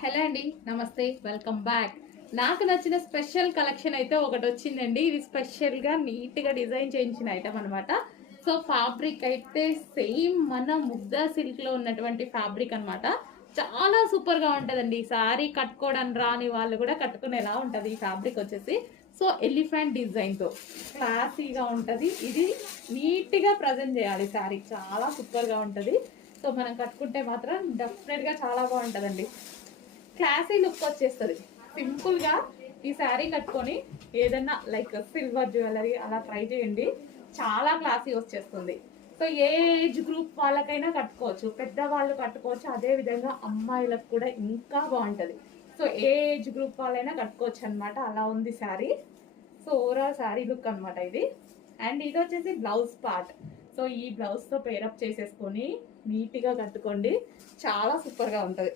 Hello అండి, నమస్తే, welcome back. నాకు నచ్చిన స్పెషల్ కలెక్షన్ అయితే ఒకటి వచ్చిందండి. ఇది స్పెషల్గా నీట్గా డిజైన్ చేయించిన ఐటమ్ అనమాట. సో ఫ్యాబ్రిక్ అయితే సేమ్ మన ముగ్ధా సిల్క్లో ఉన్నటువంటి ఫ్యాబ్రిక్ అనమాట. చాలా సూపర్గా ఉంటుందండి. ఈ శారీ కట్టుకోవడానికి రాని వాళ్ళు కూడా కట్టుకునేలా ఉంటుంది ఈ ఫ్యాబ్రిక్ వచ్చేసి. సో ఎలిఫెంట్ డిజైన్తో క్లాసీగా ఉంటుంది. ఇది నీట్గా ప్రజెంట్ చేయాలి శారీ, చాలా సూపర్గా ఉంటుంది. సో మనం కట్టుకుంటే మాత్రం డెఫినెట్గా చాలా బాగుంటుందండి. క్లాసీ లుక్ వచ్చేస్తుంది. సింపుల్గా ఈ శారీ కట్టుకొని ఏదన్నా లైక్ సిల్వర్ జ్యువెలరీ అలా ట్రై చేయండి, చాలా క్లాసీ వచ్చేస్తుంది. సో ఏ ఏజ్ గ్రూప్ వాళ్ళకైనా కట్టుకోవచ్చు, పెద్దవాళ్ళు కట్టుకోవచ్చు, అదే విధంగా అమ్మాయిలకు కూడా ఇంకా బాగుంటుంది. సో ఏ ఏజ్ గ్రూప్ వాళ్ళైనా కట్టుకోవచ్చు అనమాట. అలా ఉంది sari. So overall sari look అనమాట ఇది. అండ్ ఇది వచ్చేసి బ్లౌజ్ పార్ట్. సో ఈ బ్లౌజ్తో పేరప్ చేసేసుకొని నీట్గా కట్టుకోండి, చాలా సూపర్గా ఉంటుంది.